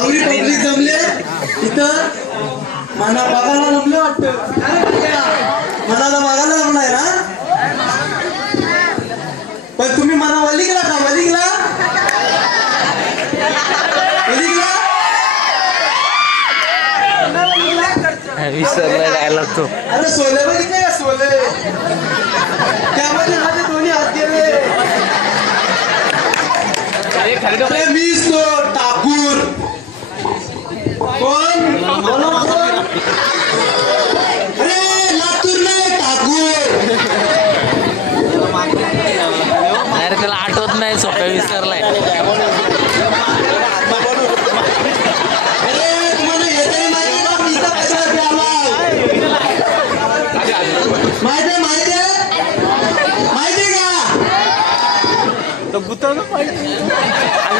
आवडी पब्लिक जमले इथं मना बघायला जमले वाटतं. मनाला बघायला जमलाय ना. पण तुम्ही मना वलिगला का वलिगला लागतो. अरे सोले बघितले का सोले त्यामध्ये माझे दोन्ही हात गेले. मीच तो ठाकूर. कोण अरे लातूर नाही ठाकूर. अरे त्याला आठवत नाही सोप्या विसरलाय.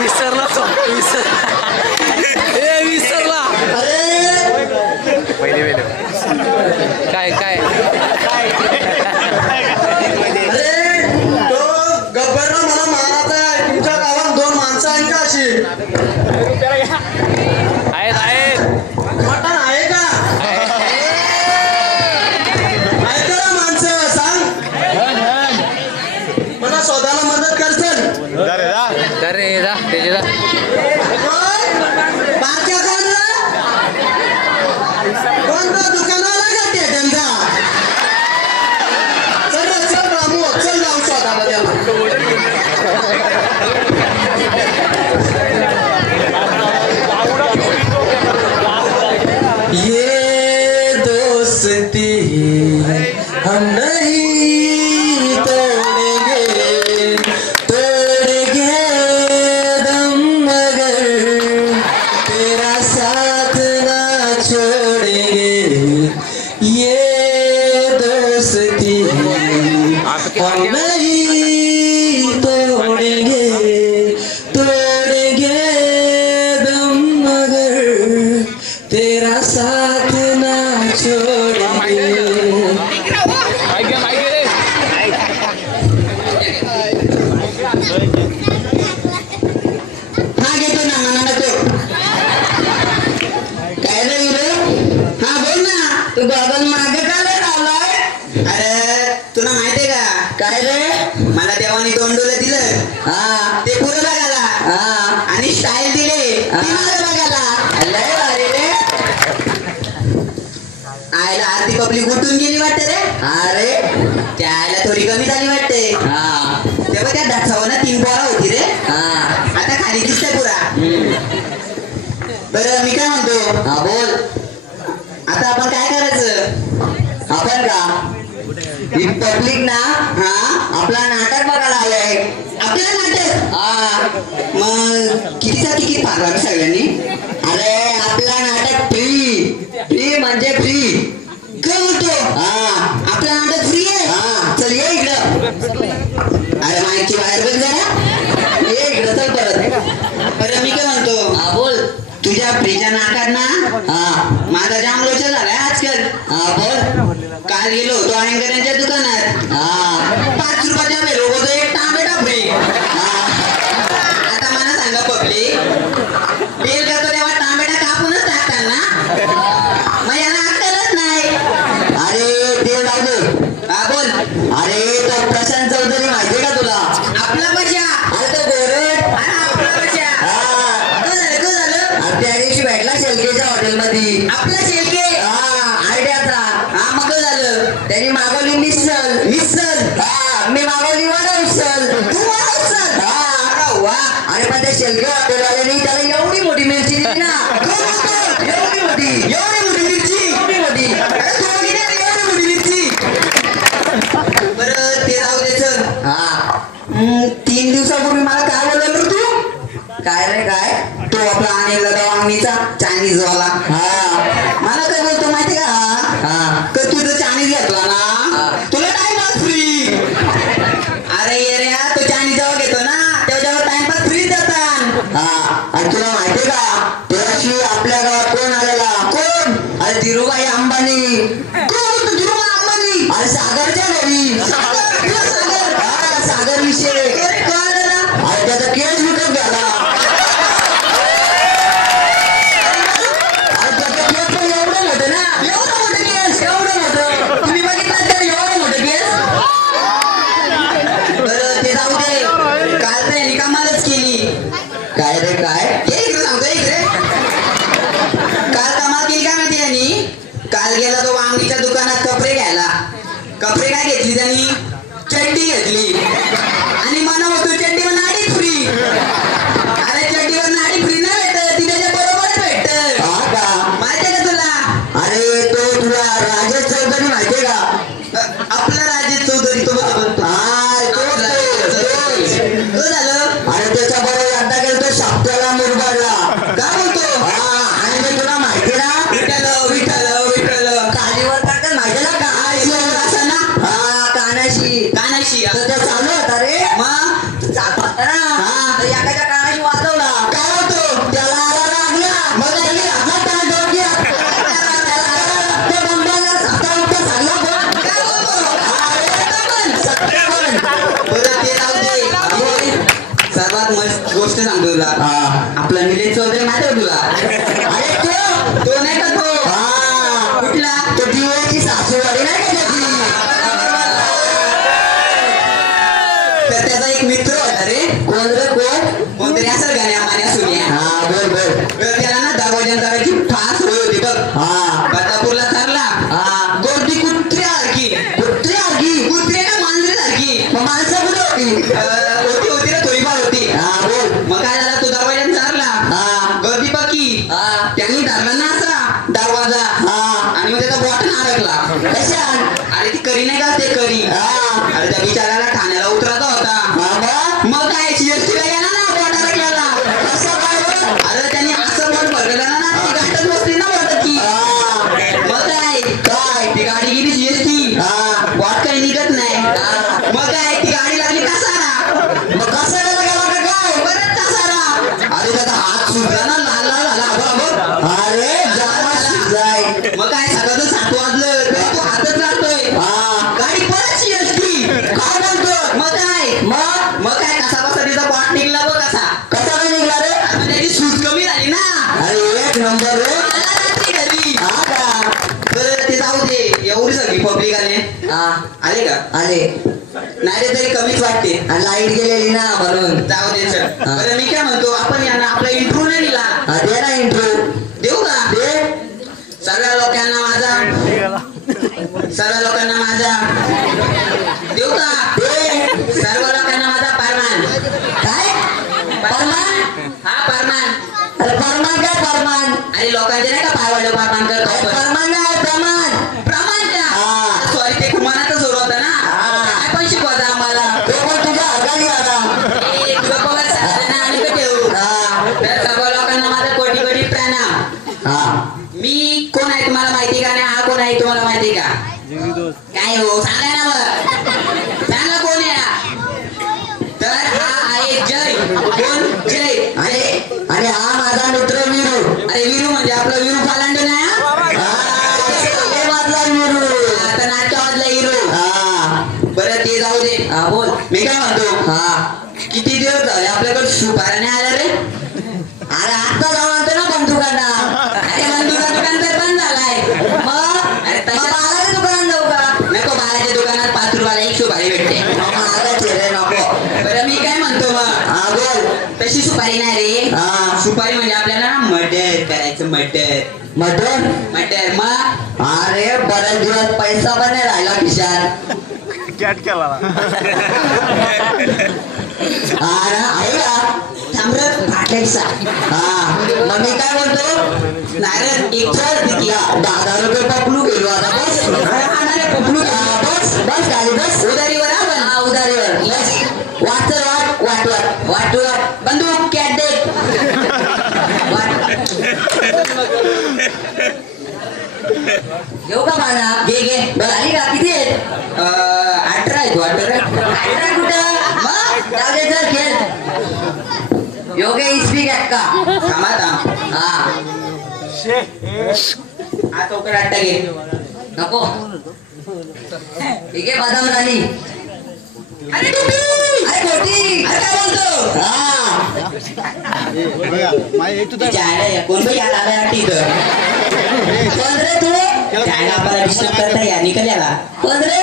विसरला विसरला. पहिले वेळ काय काय तो गब्बर मला मारायचा आहे. तुमच्या गावात 2 माणसं आहेत का अशी आहेत मटण आहे का. आहेत का माणसं सांग मला शोधायला मदत करशील. अरे जा त्याचे जा. कोणता दुकानाला का त्यांचा चल चल रामू चल जाऊ शोधायला त्याला. ये दोस्ती हम नहीं तोड़ेंगे तोड़ेंगे दम मगर तेरा साथ ना छोड़ेंगे. ये दोस्ती हम नहीं तोड़ेंगे तोड़ेंगे दम मगर तेरा साथ ना छोड़ेंगे. हा घेतो ना मनाला तो. काय रे हा बोल ना. तू बाबाला मागे का रे लावलाय. अरे तुला माहितीये का काय रे मला देवानी 2 डोळे दिलं. हा ते पुरं बघायला आणि स्टाईल दिले बघायला. लय भारी रे. आयला आरती पब्लिक उठून गेली वाटते रे. अरे त्याला थोडी कमी झाली वाटते. तेव्हा त्या ढाचावानं 3 पोरा होती रे. आता खाली दिसतंय पुरा. बरं मी काय म्हणतो. हा बोल. आता आपण काय करायचं. आपण का पब्लिक ना आपला नाटक बघायला आलाय. आपलं नाटक मग कितीचा तिकीट पाठवा सगळ्यांनी. अरे आपला नाटक फ्री म्हणजे फ्री काय म्हणतो. आपलं नाटक फ्री आहे. चल ये इकडं. अरे माहिती बाहेर बघ जरा. ये इकडं चल परत. बरं मी काय म्हणतो. हा बोल. तुझ्या फ्रीच्या नाटकात ना माझा जाम लोचा झालाय आजकाल. बोल. काल गेलो होतो अँकरांच्या दुकानात. 5 रुपयाच्या भेलो होतो एक टामेटा फ्री. आता मला सांगा पब्लिक बिल करतो तेव्हा टामेटा कापूनच टाकतात ना. मग यांना अक्कलच नाही. अरे ते जाऊ दे. हा बोल. अरे तो प्रशांत चौधरी माहितीये का तुला. आपला बशा. अरे तो गोरट. अरे आपला बशा. काय झालं त्या दिवशी भेटला शेलकेच्या हॉटेलमध्ये. आपला शेलके आयडियाचा. मग झालं त्यांनी मागवली मिसल. मी मागवली वडा मिसल. तू वडा मिसल. वा. अरे पण त्या शेलके हॉटेलवाल्याने त्याला एवढी मोठी मिरची दिली ना. एवढी मोठी मिरची. एवढी मोठी मिरची. बरं ते जाऊ द्यायचं. 3 दिवसापूर्वी मला काय बोलवलं तू. काय रे काय तो आपला अनिल वांगणीचा चायनीज वाला. मला काय बोलतो माहिती का तुझं चायनीज घेतला ना तुला टाइमपास फ्री. अरे ये रे तो चायनीज जेव्हा घेतो ना त्याच्यावर टाइमपास फ्री देतात. आणि तुला माहिती का त्याशी आपल्या गावात कोण आलेला. कोण. अरे धीरूभाई अंबानी. कोण धीरूभाई अंबानी. अरे सागरच्या घरी. सागर विषय अरे त्याचा केस विकत घ्याला. काय रे काय हे इकडे सांगतो इकडे. काल कमाल केली काय माहिती यांनी. काल गेला तो वांगीच्या दुकानात कपडे घ्यायला. कपडे काय घेतली त्यांनी, चड्डी घेतली आणि म्हणा तू चड्डीवर नाडी फ्री. अरे चड्डीवर नाडी फ्री नाही भेटत, ती त्याच्या बरोबरच भेटत. हा का माहितीये का तुला. अरे तो तुला राजेश चौधरी माहितीये का. आपला राजेश चौधरी तो बरोबर. हा तो झालं. अरे त्याच्या बरोबर आता गेलो साप्ताला मुरबाडला. काय बोलतो. हा आणि मी तुला माहिती ना विठ्ठल विठ्ठल विठ्ठल कालीवर काढतात माहिती ना का असं ना. हा कानाशी कानाशी तर ते चालू होता रे. मग जात होता ना. तर एकाच्या कानाशी वाजवला. काय होतो. त्याला आला लागला. मग त्याने घातला त्याला डोक्यात. ते बंबाला सत्ता उत्तर सांगला पण. काय बोलतो. सत्ता पण. बरं ते जाऊ दे. सर्वात मस्त गोष्ट सांगतो तुला. हा. आपला निलेश चौधरी माहिती आहे तुला. अरे तो नाही का तो. हा कुठला. तो दिवाळीची सासूवाडी नाही का त्याची. तर त्याचा एक मित्र होता रे. कोण रे कोण. कोणतरी असेल गाण्या मान्या सुन्या. हा बोल बोल. तर त्याला ना दरवाजा करायची फास होय होती बघ. हा बदलापूरला ठरला. हा गर्दी कुत्र्यासारखी. कुत्री आरगी. कुत्रे ना मांजरीसारखी. मग माणसं कुठे होती. होती ना थोडीफार होती. हा बोल. मग काय झाला, तो दरवाजा चारला. हा गर्दी पक्की. हा त्यांनी धरला ना असा दरवाजा हा आणि मग त्याचा बॉटन अडकला. कशात. अरे ती करी नाही का ते करी. हा अरे त्या बिचाराला ठाण्याला उतरायचा होता. हा मग काय सीएसटीला गेला ना बॉट अडकल्याला. कसं काय बरं? अरे त्यांनी असं बॉट भरलेला ना ती गाठच बसली ना बॉटची. हा मग काय काय. ती गाडी गेली सीएसटी. हा बॉट काही निघत नाही. हा. मग काय ती गाडी लागली कसारा. मग कसं गेला का काय. परत कसारा. अरे त्याचा हात सुटला ना, लाल लाल झाला बरोबर. अरे जामा शिजाय. मग काय सकाळचं 7 वाजलं तरी तो हातच लागतोय. हा गाडी परत सीएसटी. काय बोलतो. मग काय मग काय कसा बसा तिचा बॉट निघला बघ कसा. कसा काय निघला रे. मग त्याची सूज कमी झाली ना. अरे एक नंबर रे. आला रात्री घरी. हा का. तर ते जाऊ दे. एवढी सगळी पब्लिक आले. हा आले का. आले. नाही रे तरी कमीच वाटते. आणि लाईट गेलेली ना म्हणून. जाऊ दे चल. हा. बरं मी काय म्हणतो, आपण यांना आपला इंट्रो नाही दिला. हा दे ना इंट्रो. देऊ का. दे. सर्व लोकांना माझा देऊ का. दे. सर्व लोकांना माझा परमान. काय परमान. हा परमान. अरे परमान काय परमान. आणि लोकांचे नाही का पायवाडे परमान करतो आपण. परमान नाही प्रमाण. प्रमाण का. हा. सॉरी ते कुमाराचं सुरू होतं ना. हा. काय पण शिकवता आम्हाला. तो पण तुझ्या हाताने आता. ए, तुला पगार साधारण आणि का ठेवू. हा तर सर्व लोकांना माझा कोटी कोटी प्रणाम. हा मी कोण आहे तुम्हाला माहिती का. आणि हा कोण आहे तुम्हाला माहिती का. काय हो सांगा ना मग. सांगा कोण आहे हा? तर हा आहे जय. कोण जय. आणि हा माझा मित्र वीरू. अरे वीरू म्हणजे आपला वीरू पालांडे नाही हा? हा माझा वीरू. आता नाट्यवादला हिरो. हा बरं ते जाऊ दे. हा बोल. मी काय म्हणतो, हा किती दिवस झाले आपल्याकडे सुपारा नाही आला रे. अरे आता जाऊन आणतो ना बंदुकांना. अरे बंधूचा दुकान तर बंद झालाय. मग अरे तशा बालाच्या दुकानात जाऊ का. नको. बालाच्या दुकानात 5 रुपयाला 1 सुपारी भेटते. महागाचे रे नको. बरं मी काय म्हणतो मग, हा बोल. तशी सुपारी नाही रे. हा सुपारी म्हणजे आपल्याला मर्डर करायचं. मटण. मर्डर. मग अरे बऱ्याच दिवस पैसा पण नाही राहिला खिशात. अरे आहे का. थांबरत फाटायचा. हा मग मी काय बोलतो. नारळ एक चढ किती. 10,000 रुपये पपलू गेलो आता. बस. पपलू हा, बस बस गाडी बस. उधारीवर आपण. हा उधारीवर. बस. वाट चल वाट वाट वाट वाट वाट. बंदूक कॅट दे. घेऊ का पाना. घे घे. झाली का किती आहेत. 18 आहे तू. 18 कुठं मग जाऊ दे चल खेळ. योगे इस्पी का. थांबा थांब. हा हा चौकड 8 घे. नको. ठीक आहे बदाम राणी. अरे टोपी. अरे खोटी. अरे काय बोलतो. हा तिच्या आईला कोण पण यायला आलाय वाटतं इथं. कोण रे तू. त्याला आपल्याला डिस्टर्ब करता या निकल याला. कोण रे.